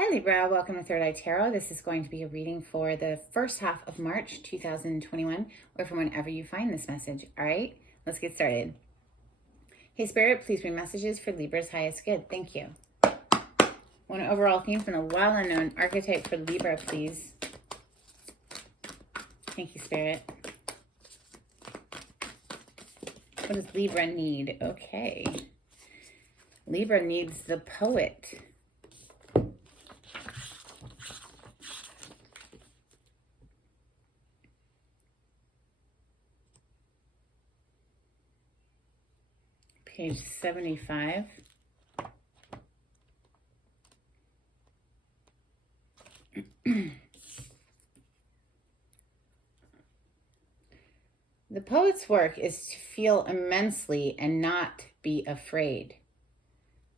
Hi Libra, welcome to Third Eye Tarot. This is going to be a reading for the first half of March 2021, or from whenever you find this message. All right, let's get started. Hey Spirit, please bring messages for Libra's highest good. Thank you. One overall theme from the wild unknown archetype for Libra, please. Thank you, Spirit. What does Libra need? Okay. Libra needs the poet. Page 75. The poet's work is to feel immensely and not be afraid.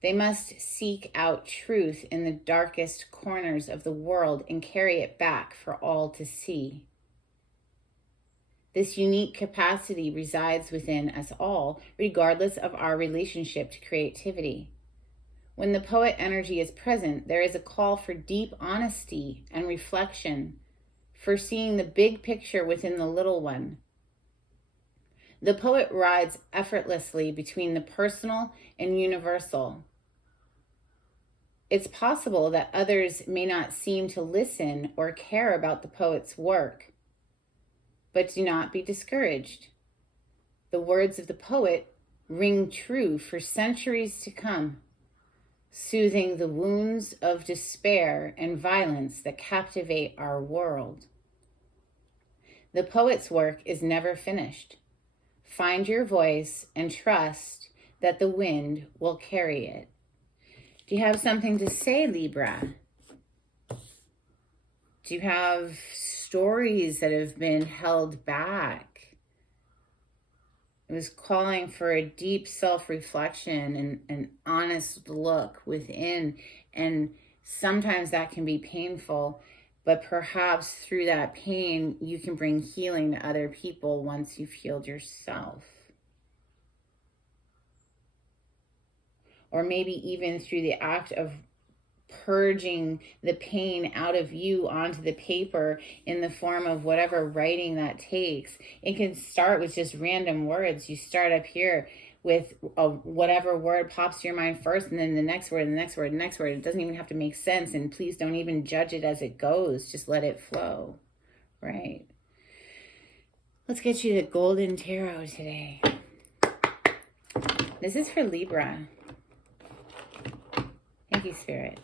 They must seek out truth in the darkest corners of the world and carry it back for all to see. This unique capacity resides within us all, regardless of our relationship to creativity. When the poet energy is present, there is a call for deep honesty and reflection, for seeing the big picture within the little one. The poet rides effortlessly between the personal and universal. It's possible that others may not seem to listen or care about the poet's work. But do not be discouraged. The words of the poet ring true for centuries to come, soothing the wounds of despair and violence that captivate our world. The poet's work is never finished. Find your voice and trust that the wind will carry it. Do you have something to say, Libra? Do you have stories that have been held back? It was calling for a deep self-reflection and an honest look within. And sometimes that can be painful, but perhaps through that pain, you can bring healing to other people once you've healed yourself. Or maybe even through the act of purging the pain out of you onto the paper in the form of whatever writing that takes. It can start with just random words. You start up here with whatever word pops to your mind first, and then the next word, and the next word, and the next word. It doesn't even have to make sense, and please don't even judge it as it goes. Just let it flow, right? Let's get you the Golden Tarot today. This is for Libra. Thank you, Spirit.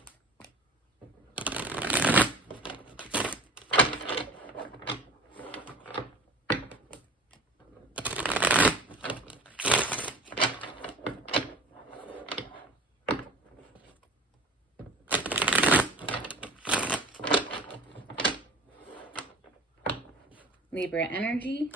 Libra energy.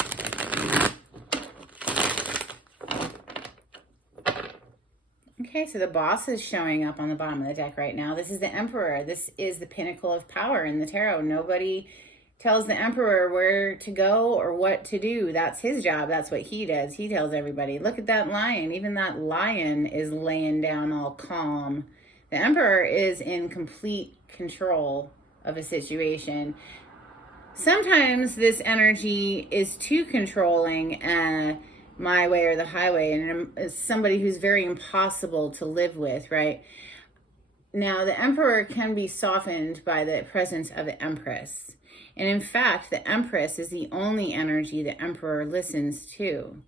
Okay, so the boss is showing up on the bottom of the deck right now. This is the Emperor. This is the pinnacle of power in the tarot. Nobody tells the Emperor where to go or what to do. That's his job. That's what he does. He tells everybody, look at that lion. Even that lion is laying down all calm. The Emperor is in complete control of a situation. Sometimes this energy is too controlling, my way or the highway, and it's somebody who's very impossible to live with, right? Now, the Emperor can be softened by the presence of the Empress. And in fact, the Empress is the only energy the Emperor listens to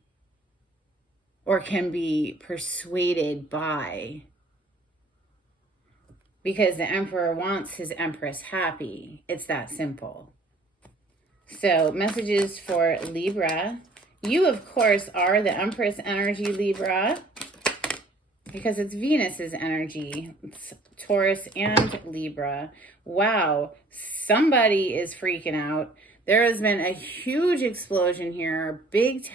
or can be persuaded by, because the Emperor wants his Empress happy. It's that simple. So, messages for Libra. You, of course, are the Empress energy, Libra, because it's Venus's energy. It's Taurus and Libra. Wow, somebody is freaking out. There has been a huge explosion here. Big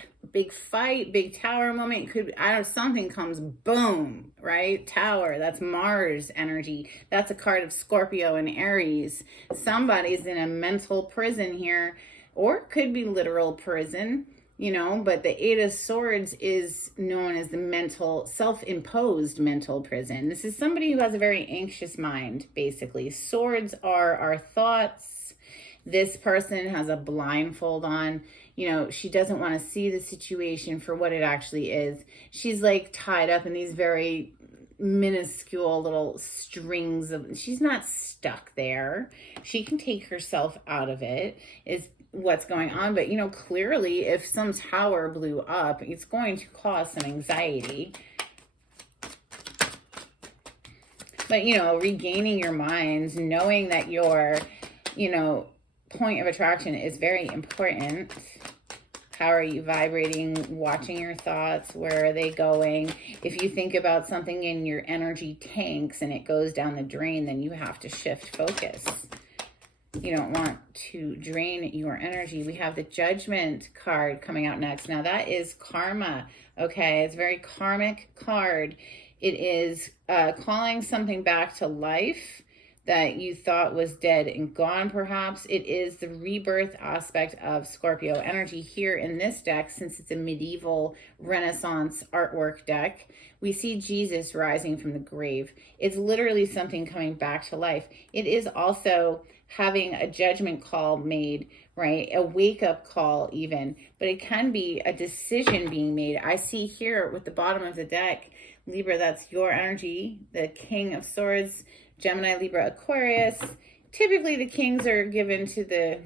fight, big tower moment. Could out of something comes boom, right? Tower, that's Mars energy. That's a card of Scorpio and Aries. Somebody's in a mental prison here, or it could be literal prison. you know, but the Eight of Swords is known as the mental, self-imposed mental prison. This is somebody who has a very anxious mind, basically. Swords are our thoughts. This person has a blindfold on. You know, she doesn't want to see the situation for what it actually is. She's like tied up in these very minuscule little strings of, she's not stuck there. She can take herself out of it, is what's going on. But, you know, clearly if some tower blew up, it's going to cause some anxiety. But, you know, regaining your mind, knowing that your, you know, point of attraction is very important. How are you vibrating? Watching your thoughts. Where are they going? If you think about something in your energy tanks and it goes down the drain, then you have to shift focus. You don't want to drain your energy. We have the Judgment card coming out next. Now that is karma. Okay, it's a very karmic card. It is calling something back to life that you thought was dead and gone, perhaps. It is the rebirth aspect of Scorpio energy here in this deck. Since it's a medieval Renaissance artwork deck, we see Jesus rising from the grave. It's literally something coming back to life. It is also having a judgment call made, right? A wake-up call even, but it can be a decision being made. I see here with the bottom of the deck, Libra, that's your energy, the King of Swords, Gemini, Libra, Aquarius. Typically the kings are given to the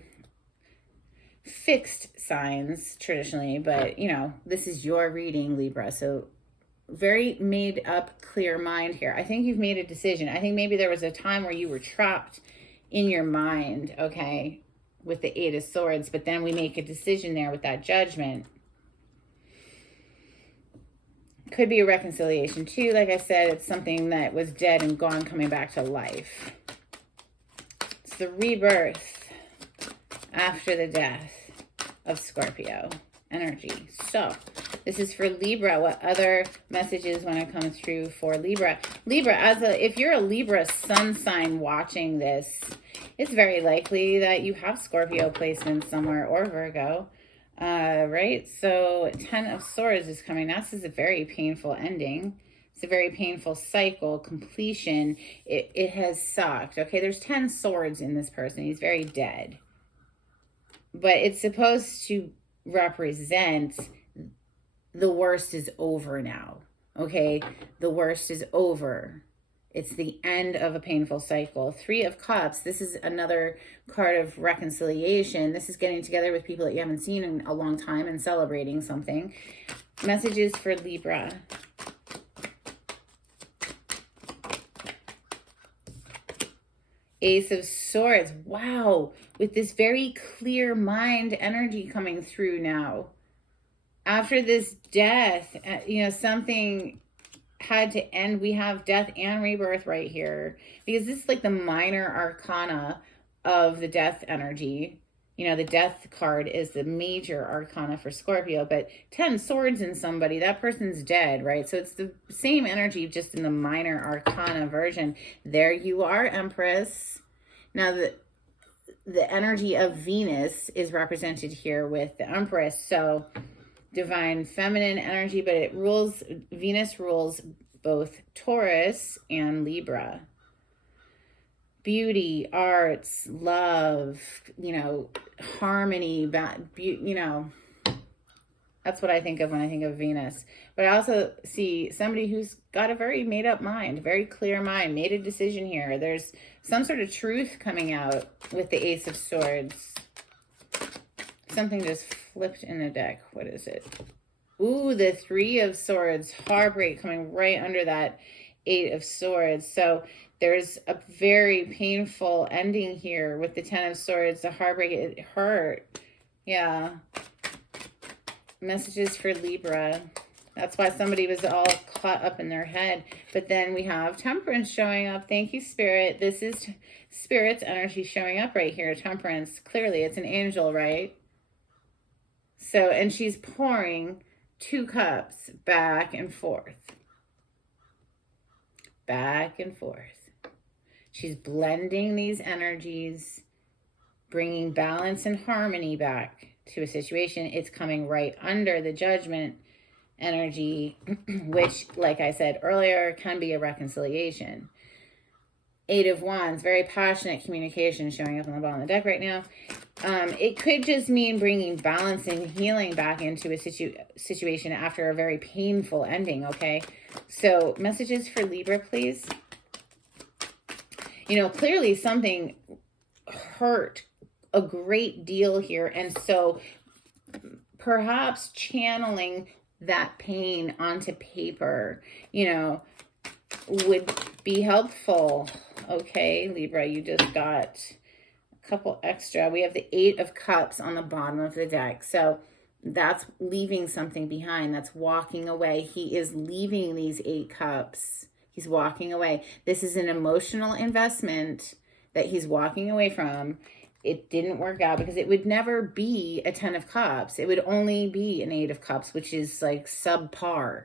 fixed signs traditionally, but you know, this is your reading, Libra. So very made up, clear mind here. I think you've made a decision. I think maybe there was a time where you were trapped in your mind, okay, with the Eight of Swords, but then we make a decision there with that Judgment. Could be a reconciliation too. Like I said, it's something that was dead and gone coming back to life. It's the rebirth after the death of Scorpio energy. So this is for Libra. What other messages want to come through for Libra? Libra, if you're a Libra sun sign watching this, it's very likely that you have Scorpio placement somewhere, or Virgo. Right? So 10 of Swords is coming. This is a very painful ending. It's a very painful cycle, completion. It has sucked. Okay, there's 10 swords in this person. He's very dead. But it's supposed to represent the worst is over now. Okay, the worst is over. It's the end of a painful cycle. Three of Cups. This is another card of reconciliation. This is getting together with people that you haven't seen in a long time and celebrating something. Messages for Libra. Ace of Swords. Wow. With this very clear mind energy coming through now. After this death, you know, something had to end. We have death and rebirth right here, because this is like the minor arcana of the death energy. You know, the death card is the major arcana for Scorpio, but 10 swords in somebody, that person's dead, right? So it's the same energy, just in the minor arcana version. There you are, Empress. Now the energy of Venus is represented here with the Empress. So divine feminine energy, but it rules, Venus rules both Taurus and Libra. Beauty, arts, love, you know, harmony, you know, that's what I think of when I think of Venus. But I also see somebody who's got a very made up mind, very clear mind, made a decision here. There's some sort of truth coming out with the Ace of Swords. Something just flipped in the deck. What is it? Ooh, the Three of Swords. Heartbreak coming right under that Eight of Swords. So there's a very painful ending here with the 10 of Swords. The heartbreak, it hurt. Yeah. Messages for Libra. That's why somebody was all caught up in their head. But then we have Temperance showing up. Thank you, Spirit. This is Spirit's energy showing up right here. Temperance. Clearly, it's an angel, right? So, and she's pouring 2 cups back and forth. Back and forth. She's blending these energies, bringing balance and harmony back to a situation. It's coming right under the Judgment energy, which, like I said earlier, can be a reconciliation. 8 of Wands, very passionate communication showing up on the bottom of the deck right now. It could just mean bringing balance and healing back into a situation after a very painful ending, okay? So messages for Libra, please. You know, clearly something hurt a great deal here. And so perhaps channeling that pain onto paper, you know, would be helpful. Okay, Libra, you just got a couple extra. We have the 8 of Cups on the bottom of the deck. So that's leaving something behind. That's walking away. He is leaving these 8 cups. He's walking away. This is an emotional investment that he's walking away from. It didn't work out because it would never be a 10 of Cups. It would only be an 8 of Cups, which is like subpar.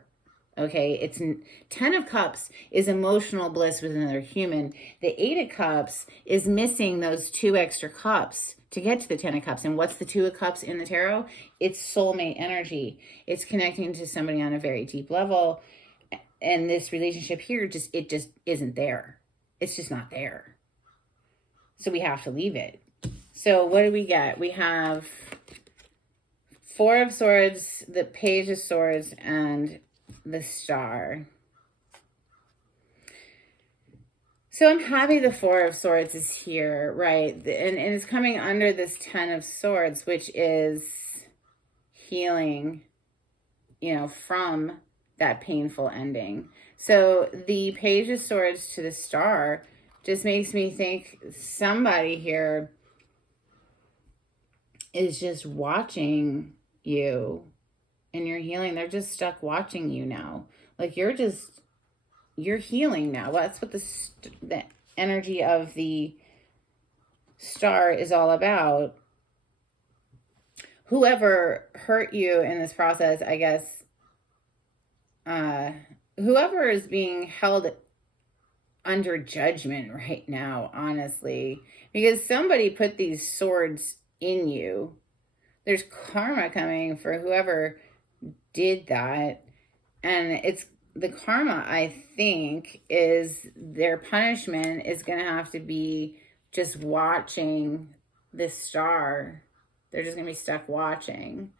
Okay, it's 10 of Cups is emotional bliss with another human. The 8 of Cups is missing those 2 extra cups to get to the 10 of Cups. And what's the 2 of Cups in the tarot? It's soulmate energy. It's connecting to somebody on a very deep level. And this relationship here, it just isn't there. It's just not there. So we have to leave it. So what do we get? We have 4 of Swords, the Page of Swords, and the Star. So I'm happy the 4 of Swords is here, right? And it's coming under this 10 of Swords, which is healing, you know, from that painful ending. So the Page of Swords to the Star just makes me think somebody here is just watching you and you're healing. They're just stuck watching you now. Like you're healing now. That's what the energy of the Star is all about. Whoever hurt you in this process, I guess, whoever is being held under judgment right now, honestly, because somebody put these swords in you. There's karma coming for whoever did that. And it's the karma, I think, is their punishment is going to have to be just watching this Star. They're just going to be stuck watching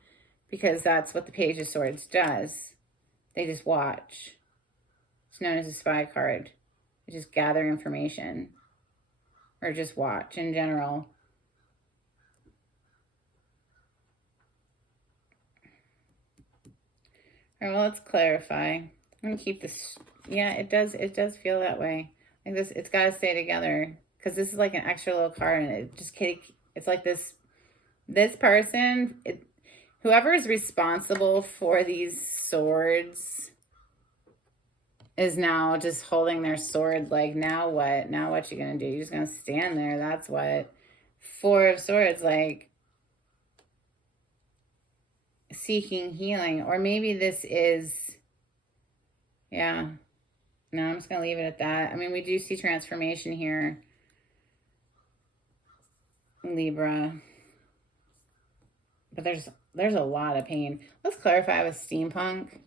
because that's what the Page of Swords does. They just watch. It's known as a spy card. They just gather information or just watch in general. All right, well, let's clarify. I'm going to keep this. Yeah, it does feel that way. Like this, it's got to stay together because this is like an extra little card and it's like this person, whoever is responsible for these swords is now just holding their sword like, now what? Now what you going to do? You're just going to stand there. That's what. 4 of Swords, like, seeking healing. Or maybe this is, yeah. No, I'm just going to leave it at that. I mean, we do see transformation here, Libra. But there's a lot of pain. Let's clarify with steampunk.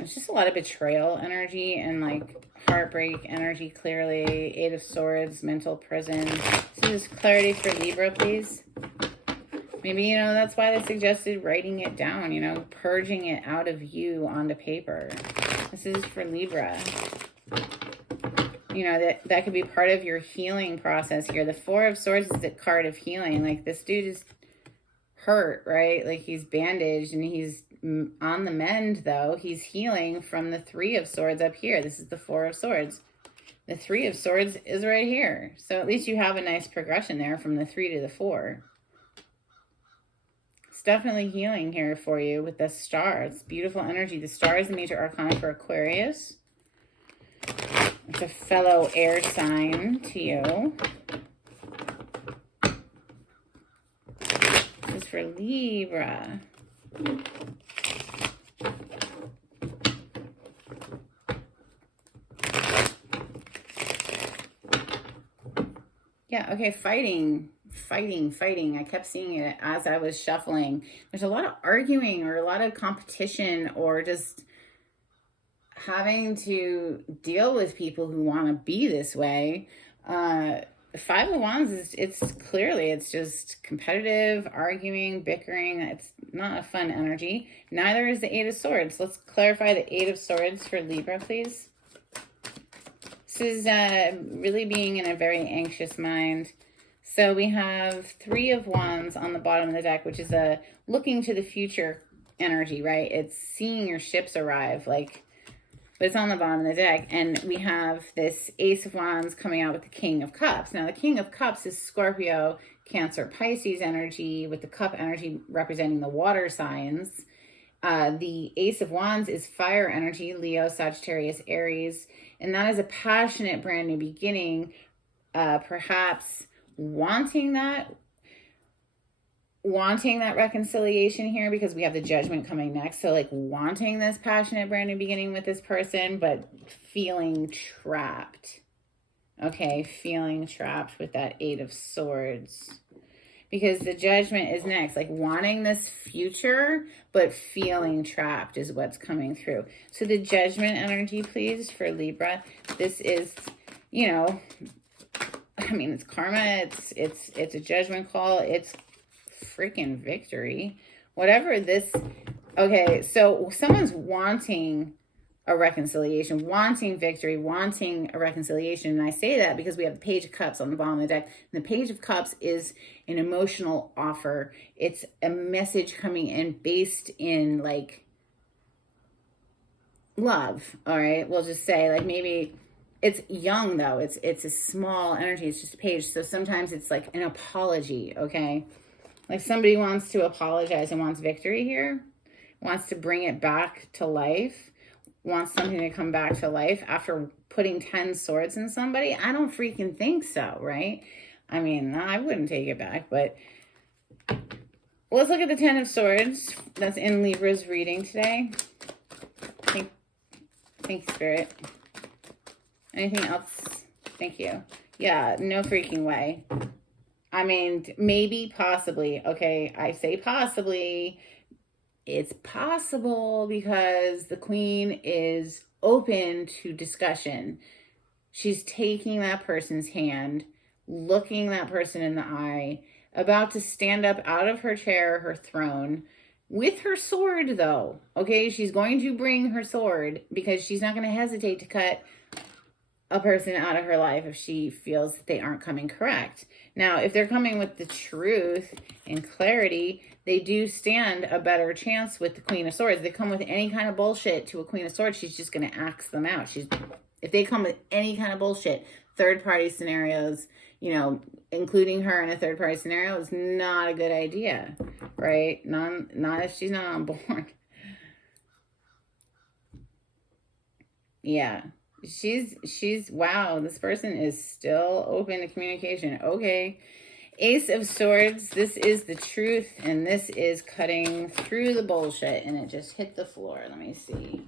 It's just a lot of betrayal energy and like heartbreak energy, clearly. 8 of Swords, mental prison. So just clarity for Libra, please. Maybe, you know, that's why they suggested writing it down, you know, purging it out of you onto paper. This is for Libra. You know, that could be part of your healing process here. The 4 of Swords is the card of healing. Like, this dude is hurt, right? Like, he's bandaged and he's on the mend, though. He's healing from the 3 of Swords up here. This is the 4 of Swords. The 3 of Swords is right here. So at least you have a nice progression there from the 3 to the 4. It's definitely healing here for you with the Star. It's beautiful energy. The Star is the major arcana for Aquarius. It's a fellow air sign to you. This is for Libra. Yeah, okay, fighting fighting. I kept seeing it as I was shuffling. There's a lot of arguing or a lot of competition or just having to deal with people who want to be this way. Five of Wands it's just competitive, arguing, bickering. It's not a fun energy. Neither is the Eight of Swords. Let's clarify the Eight of Swords for Libra, please. This is really being in a very anxious mind. So we have Three of Wands on the bottom of the deck, which is a looking to the future energy, right? It's seeing your ships arrive, like, but it's on the bottom of the deck. And we have this Ace of Wands coming out with the King of Cups. Now, the King of Cups is Scorpio, Cancer, Pisces energy, with the cup energy representing the water signs. The Ace of Wands is fire energy, Leo, Sagittarius, Aries. And that is a passionate, brand new beginning, perhaps wanting that reconciliation here, because we have the Judgment coming next. So like wanting this passionate brand new beginning with this person, but feeling trapped. Okay, feeling trapped with that Eight of Swords. Because the Judgment is next, like wanting this future, but feeling trapped is what's coming through. So the Judgment energy, please, for Libra. This is, you know, I mean, it's karma, it's a judgment call, it's freaking victory. Whatever this, okay, so someone's wanting a reconciliation, wanting victory, wanting a reconciliation. And I say that because we have the Page of Cups on the bottom of the deck. And the Page of Cups is an emotional offer. It's a message coming in based in like love. All right, we'll just say like maybe it's young though. It's a small energy. It's just a page. So sometimes it's like an apology. Okay, like somebody wants to apologize and wants victory here, wants to bring it back to life, wants something to come back to life after putting 10 swords in somebody. I don't freaking think so, right? I mean, I wouldn't take it back, but let's look at the 10 of Swords that's in Libra's reading today. Thank you, Spirit. Anything else? Thank you. Yeah, no freaking way. I mean, maybe, possibly. Okay, I say possibly. It's possible because the Queen is open to discussion. She's taking that person's hand, looking that person in the eye, about to stand up out of her chair, her throne, with her sword, though. Okay, she's going to bring her sword because she's not going to hesitate to cut a person out of her life if she feels that they aren't coming correct. Now, if they're coming with the truth and clarity, they do stand a better chance with the Queen of Swords. If they come with any kind of bullshit to a Queen of Swords, she's just going to axe them out. If they come with any kind of bullshit, third-party scenarios, you know, including her in a third-party scenario is not a good idea, right? Not if she's not on board. Yeah. She's wow, this person is still open to communication. Okay. Ace of Swords, this is the truth, and this is cutting through the bullshit, and it just hit the floor. Let me see.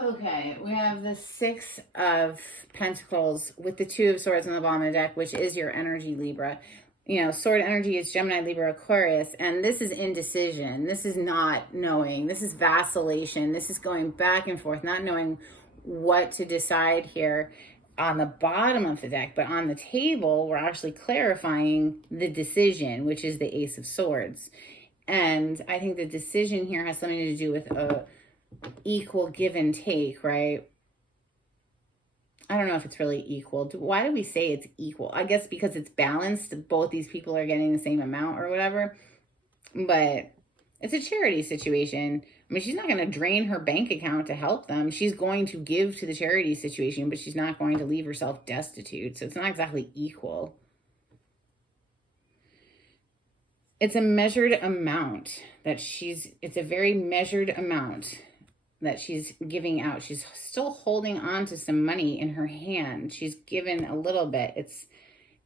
Okay, we have the Six of Pentacles with the Two of Swords on the bottom of the deck, which is your energy, Libra. You know, sword energy is Gemini, Libra, Aquarius, and this is indecision. This is not knowing. This is vacillation. This is going back and forth, not knowing what to decide here on the bottom of the deck. But on the table, we're actually clarifying the decision, which is the Ace of Swords. And I think the decision here has something to do with a equal give and take, right? I don't know if it's really equal. Why do we say it's equal? I guess because it's balanced. Both these people are getting the same amount or whatever. But it's a charity situation. I mean, she's not going to drain her bank account to help them. She's going to give to the charity situation, but she's not going to leave herself destitute. So it's not exactly equal. It's a measured amount it's a very measured amount that she's giving out. She's still holding on to some money in her hand. She's given a little bit.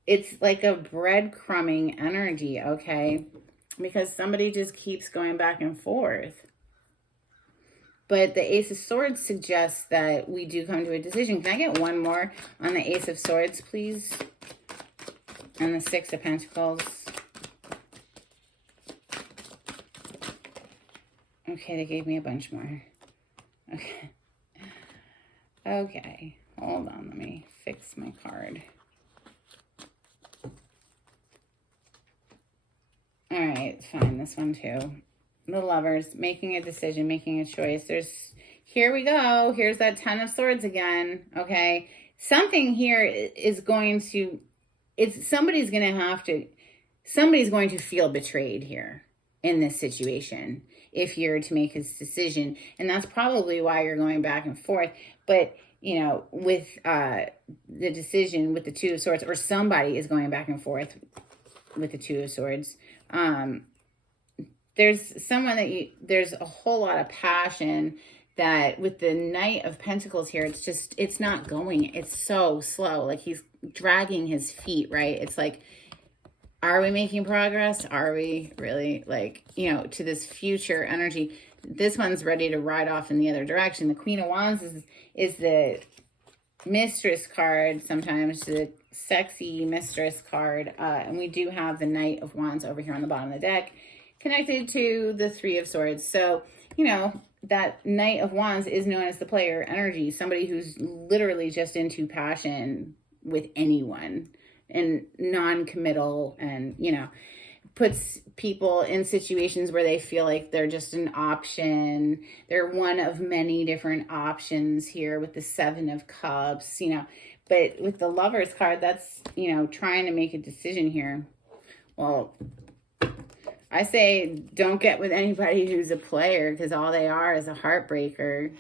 It's like a breadcrumbing energy, okay? Because somebody just keeps going back and forth. But the Ace of Swords suggests that we do come to a decision. Can I get one more on the Ace of Swords, please? And the Six of Pentacles. Okay, they gave me a bunch more. Okay. Okay, hold on. Let me fix my card. All right, fine. This one too. The Lovers, making a decision, making a choice. Here we go. Here's that Ten of Swords again. Okay, something here is going to, somebody's going to feel betrayed here in this situation if you're to make this decision. And that's probably why you're going back and forth. But, you know, with the decision with the Two of Swords, or somebody is going back and forth with the Two of Swords. There's someone that there's a whole lot of passion that with the Knight of Pentacles here, it's not going. It's so slow. Like he's dragging his feet, right? It's like, are we making progress? Are we really, like, you know, to this future energy? This one's ready to ride off in the other direction. The Queen of Wands is the Mistress card, sometimes the sexy Mistress card. And we do have the Knight of Wands over here on the bottom of the deck, connected to the Three of Swords. So, you know, that Knight of Wands is known as the player energy, somebody who's literally just into passion with anyone and non-committal, and, you know, puts people in situations where they feel like they're just an option. They're one of many different options here with the Seven of Cups, you know. But with the Lovers card, that's, you know, trying to make a decision here. Well, I say don't get with anybody who's a player, because all they are is a heartbreaker.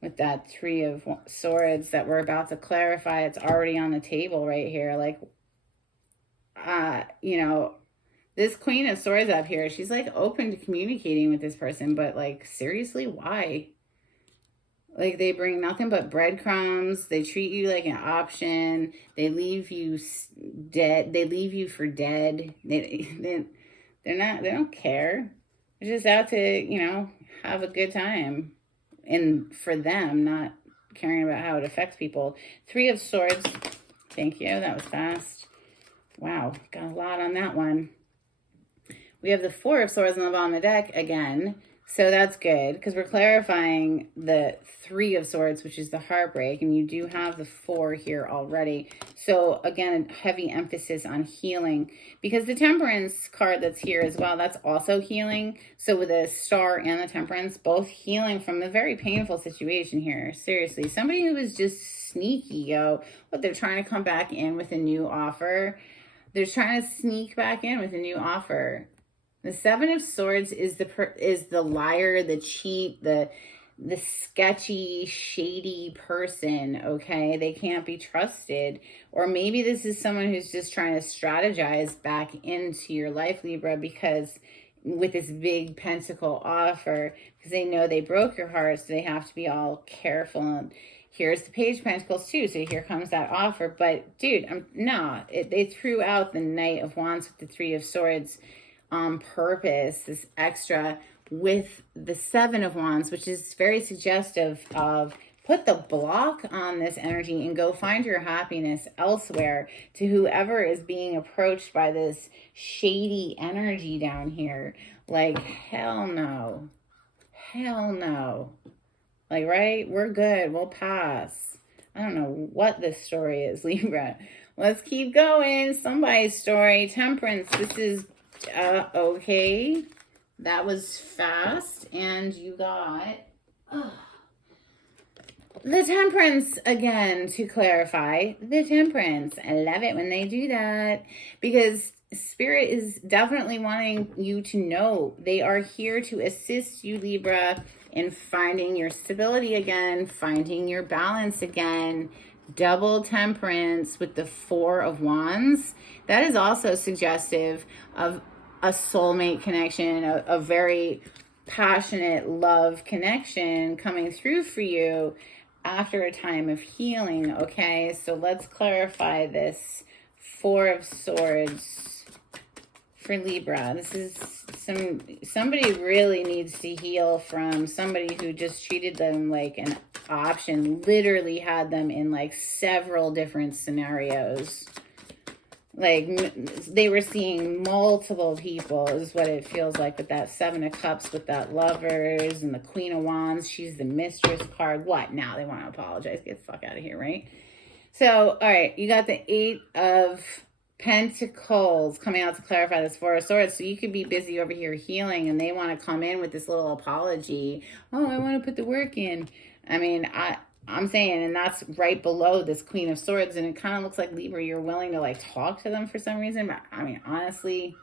With that Three of Swords that we're about to clarify, it's already on the table right here. Like, you know, this Queen of Swords up here, she's like open to communicating with this person, but like, seriously, why? Like, they bring nothing but breadcrumbs. They treat you like an option. They leave you dead. They leave you for dead. They don't care. They're just out to, you know, have a good time. And for them, not caring about how it affects people. Three of Swords. Thank you. That was fast. Wow. Got a lot on that one. We have the Four of Swords on the bottom of the deck again. So that's good, because we're clarifying the Three of Swords, which is the heartbreak, and you do have the Four here already. So again, a heavy emphasis on healing, because the Temperance card that's here as well, that's also healing. So with the Star and the Temperance, both healing from a very painful situation here. Seriously, somebody who was just sneaky, yo. But they're trying to come back in with a new offer. They're trying to sneak back in with a new offer. The Seven of Swords is the liar, the cheat, the sketchy, shady person, okay? They can't be trusted. Or maybe this is someone who's just trying to strategize back into your life, Libra, because with this big Pentacle offer, because they know they broke your heart, so they have to be all careful. And here's the Page of Pentacles too, so here comes that offer. But dude, they threw out the Knight of Wands with the Three of Swords on purpose, this extra with the Seven of Wands, which is very suggestive of put the block on this energy and go find your happiness elsewhere, to whoever is being approached by this shady energy down here. Like, hell no. Hell no. Like, right? We're good. We'll pass. I don't know what this story is, Libra. Let's keep going. Somebody's story. Temperance. This is okay, that was fast. And you got the Temperance again. To clarify, the Temperance, I love it when they do that, because Spirit is definitely wanting you to know they are here to assist you, Libra, in finding your stability again, finding your balance again. Double Temperance with the Four of Wands. That is also suggestive of a soulmate connection, a very passionate love connection coming through for you after a time of healing, okay? So let's clarify this Four of Swords for Libra. This is somebody really needs to heal from somebody who just treated them like an option, literally had them in like several different scenarios. Like, they were seeing multiple people is what it feels like with that Seven of Cups, with that Lovers and the Queen of Wands. She's the Mistress card. What? Now they want to apologize. Get the fuck out of here, right? So, all right, you got the Eight of Pentacles coming out to clarify this Four of Swords. So you could be busy over here healing, and they want to come in with this little apology. Oh, I want to put the work in. I mean, I'm saying, and that's right below this Queen of Swords, and it kind of looks like, Libra, you're willing to like talk to them for some reason. But I mean, honestly,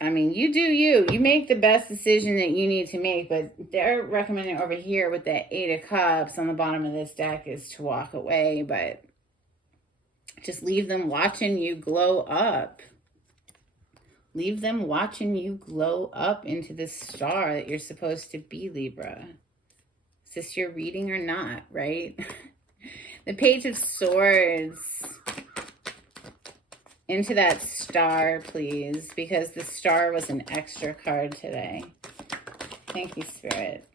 I mean, you do you. You make the best decision that you need to make, but they're recommending over here with that Eight of Cups on the bottom of this deck is to walk away, but just leave them watching you glow up. Leave them watching you glow up into the star that you're supposed to be, Libra. Is this your reading or not, right? The Page of Swords. Into that star, please, because the star was an extra card today. Thank you, Spirit.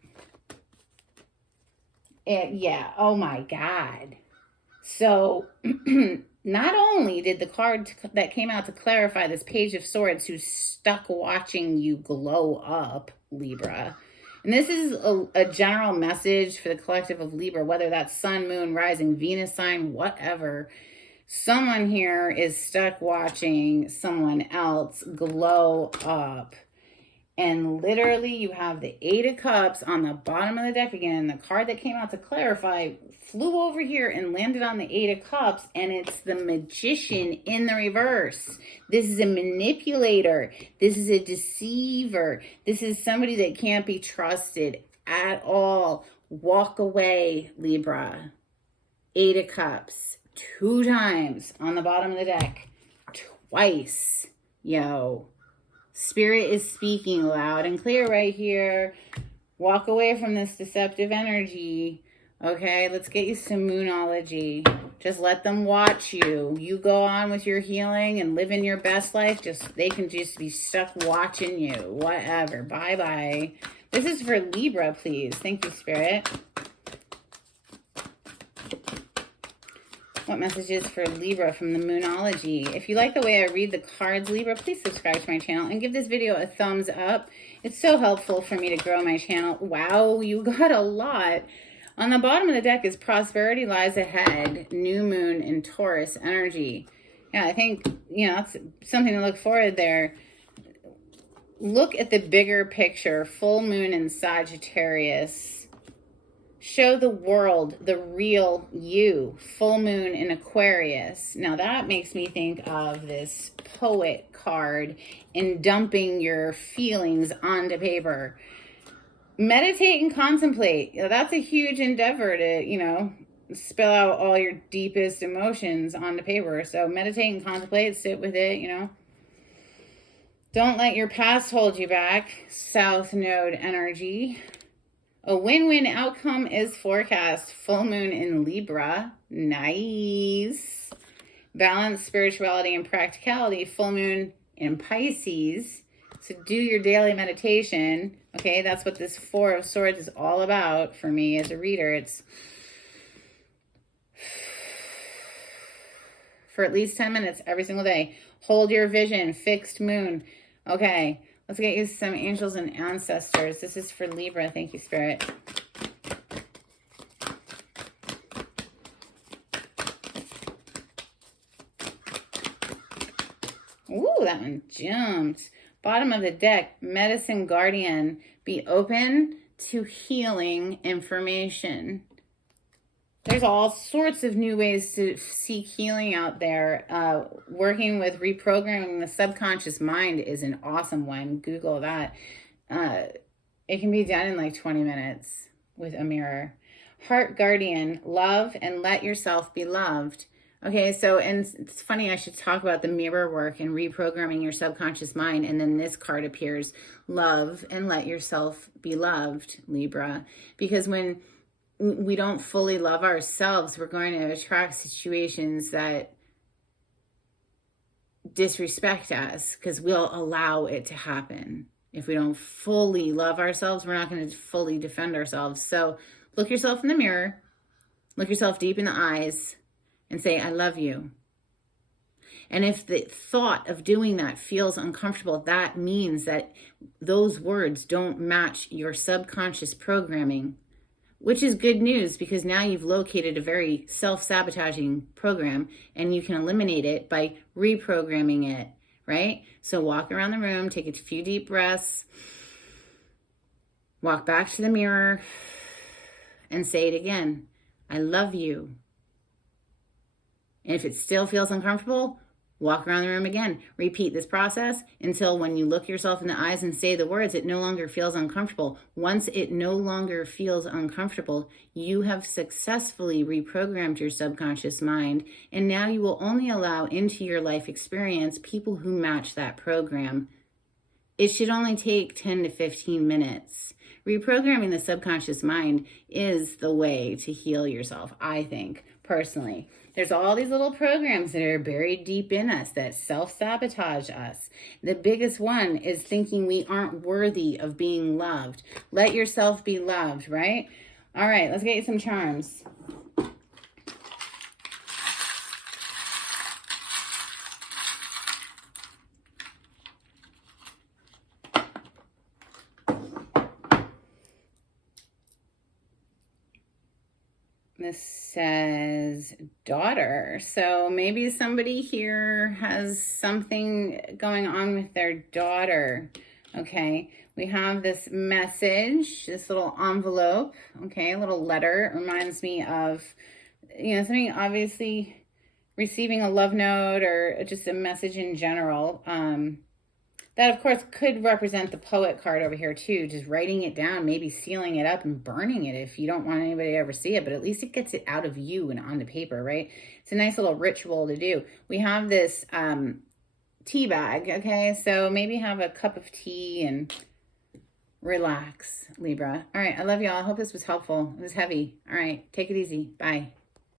Yeah, oh my God. So, not only did the card that came out to clarify this Page of Swords, who's stuck watching you glow up, Libra. And this is a general message for the collective of Libra, whether that's Sun, Moon, Rising, Venus sign, whatever. Someone here is stuck watching someone else glow up. And literally you have the Eight of Cups on the bottom of the deck again. The card that came out to clarify flew over here and landed on the Eight of Cups, and it's the Magician in the reverse. This is a manipulator. This is a deceiver. This is somebody that can't be trusted at all. Walk away, Libra. Eight of Cups. 2 times on the bottom of the deck. Twice. Yo. Spirit is speaking loud and clear right here. Walk away from this deceptive energy. Okay, let's get you some Moonology. Just let them watch you. You go on with your healing and living your best life. They can just be stuck watching you. Whatever. Bye-bye. This is for Libra, please. Thank you, Spirit. What messages for Libra from the Moonology? If you like the way I read the cards, Libra, please subscribe to my channel and give this video a thumbs up. It's so helpful for me to grow my channel. Wow, you got a lot. On the bottom of the deck is Prosperity Lies Ahead, New Moon in Taurus energy. Yeah, I think, it's something to look forward there. Look at the bigger picture. Full moon in Sagittarius. Show the world the real you. Full moon in Aquarius. Now that makes me think of this Poet card in dumping your feelings onto paper. Meditate and contemplate. That's a huge endeavor to, spill out all your deepest emotions onto paper. So meditate and contemplate, sit with it, Don't let your past hold you back. South Node energy. A win-win outcome is forecast. Full moon in Libra. Nice. Balance, spirituality, and practicality. Full moon in Pisces. So do your daily meditation. Okay, that's what this Four of Swords is all about for me as a reader. It's for at least 10 minutes every single day. Hold your vision. Fixed moon. Okay. Let's get you some angels and ancestors. This is for Libra. Thank you, Spirit. Ooh, that one jumped. Bottom of the deck, Medicine Guardian. Be open to healing information. There's all sorts of new ways to seek healing out there. Working with reprogramming the subconscious mind is an awesome one. Google that. It can be done in like 20 minutes with a mirror. Heart Guardian, love and let yourself be loved. Okay, so, and it's funny, I should talk about the mirror work and reprogramming your subconscious mind. And then this card appears, love and let yourself be loved, Libra. Because when we don't fully love ourselves, we're going to attract situations that disrespect us because we'll allow it to happen. If we don't fully love ourselves, we're not going to fully defend ourselves. So look yourself in the mirror, look yourself deep in the eyes and say, I love you. And if the thought of doing that feels uncomfortable, that means that those words don't match your subconscious programming, which is good news because now you've located a very self-sabotaging program and you can eliminate it by reprogramming it, right? So walk around the room, take a few deep breaths, walk back to the mirror and say it again. I love you. And if it still feels uncomfortable, walk around the room again. Repeat this process until when you look yourself in the eyes and say the words, it no longer feels uncomfortable. Once it no longer feels uncomfortable, you have successfully reprogrammed your subconscious mind, and now you will only allow into your life experience people who match that program. It should only take 10 to 15 minutes. Reprogramming the subconscious mind is the way to heal yourself, I think, personally. There's all these little programs that are buried deep in us that self-sabotage us. The biggest one is thinking we aren't worthy of being loved. Let yourself be loved, right? All right, let's get you some charms. This says daughter. So maybe somebody here has something going on with their daughter. Okay, we have this message, this little envelope. Okay, a little letter. It reminds me of, something obviously receiving a love note or just a message in general. That, of course, could represent the poet card over here, too. Just writing it down, maybe sealing it up and burning it if you don't want anybody to ever see it. But at least it gets it out of you and onto paper, right? It's a nice little ritual to do. We have this tea bag, okay? So maybe have a cup of tea and relax, Libra. All right, I love y'all. I hope this was helpful. It was heavy. All right, take it easy. Bye.